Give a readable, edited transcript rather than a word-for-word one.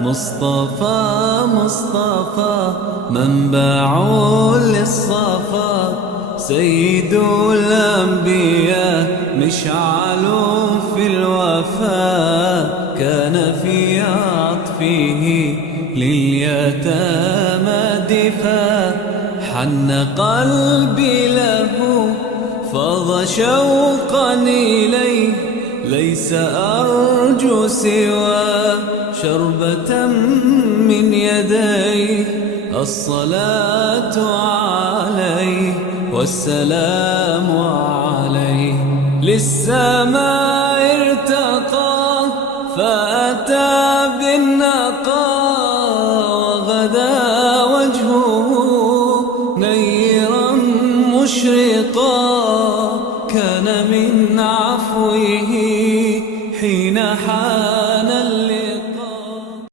مصطفى مصطفى منبع للصفا، سيد الأنبياء مشعل في الوفاء، كان في عطفه لليتامى دفا، حن قلبي له فاض شوقا إليه، ليس أرجو سوى شربة من يديه، الصلاة عليه والسلام عليه للسماء